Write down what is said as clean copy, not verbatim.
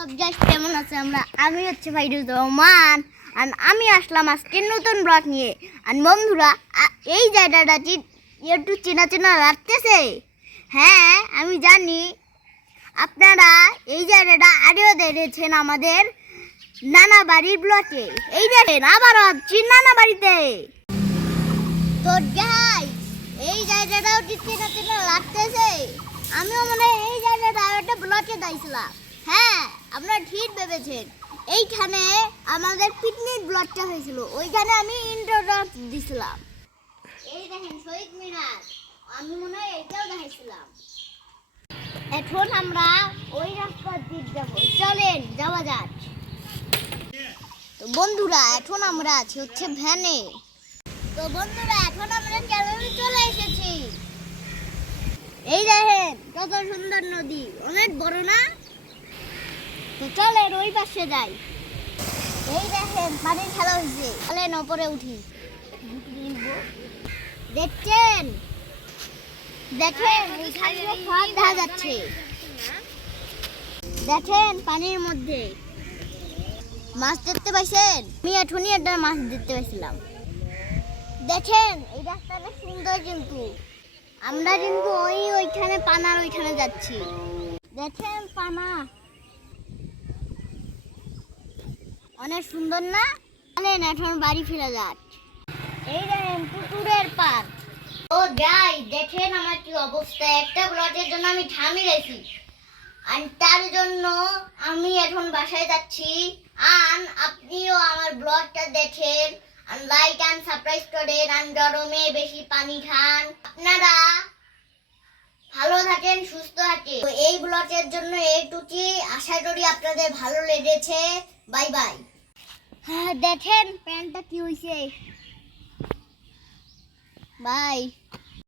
সব জাস্ট কেমন আছে আমি হচ্ছে ফাইরুজ রহমান আর আমি আসলাম আজকে নতুন ব্লগ নিয়ে। আর বন্ধুরা এই জায়গাটা একটু চেনা চেনা লাগতেছে। হ্যাঁ আমি জানি আপনারা এই জায়গাটা আগেও দেখেছেন আমাদের নানা বাড়ির ব্লগে। এই দেখেন আবার হচ্ছি নানা বাড়িতে। তো গাইস এই জায়গাটাও চেনা চেনা লাগতেছে। আমিও মনে হয় এই জায়গাটা একটা ব্লগে দিয়েছিলাম। হ্যাঁ আপনারা ঠিক ভেবেছেন, এইখানে আমাদের পিকনিক ব্লগটা হয়েছিল, ওইখানে আমি ইন্ট্রোটা দিছিলাম। এই দেখেন শহীদ মিনার, আমি মনে হয় এটাও দেখাইছিলাম। এখন আমরা ওই রাস্তার দিক যাবো, চলেন যাওয়া যাক। তো বন্ধুরা এখন আমরা আছি হচ্ছে ভ্যানে। তো বন্ধুরা এখন আমরা ক্যামেরা চলে এসেছি। এই দেখেন কত সুন্দর নদী, অনেক বড় না? তো চলেন ওই পাশে যাই। এই দেখেন পানির খেলা হয়েছে, চলেন ওপরে উঠি। দেখছেন দেখেন ওইখানে ফাঁদ দেখা যাচ্ছে, দেখেন পানির মধ্যে মাছ দেখতে পাইছেন? আমি এখনই একটা মাছ দেখতে পাইছিলাম। দেখেন এই রাস্তাটা সুন্দর, কিন্তু আমরা কিন্তু ওইখানে পানার ওইখানে যাচ্ছি। দেখেন পানা অনেক সুন্দর না? চলেন এখন বাড়ি ফিরে যাক। এই দেখেন পুকুরের পার। ও যাই দেখেন আমার কি অবস্থা, একটা ব্লগের জন্য আমি থামি গেছি আর তার জন্য আমি এখন বাসায় যাচ্ছি। আর আপনিও আমার ব্লগটা দেখেন আর লাইক এন্ড সাবস্ক্রাইব করেন আর গরমে বেশি পানি খান। আপনারা ভালো থাকেন, সুস্থ থাকেন। তো এই ব্লগের জন্য এইটুকুই, আশা করি আপনাদের ভালো লেগেছে। Bye bye. হ্যাঁ দেখেন প্যান্টটা কি হয়েছে। বাই।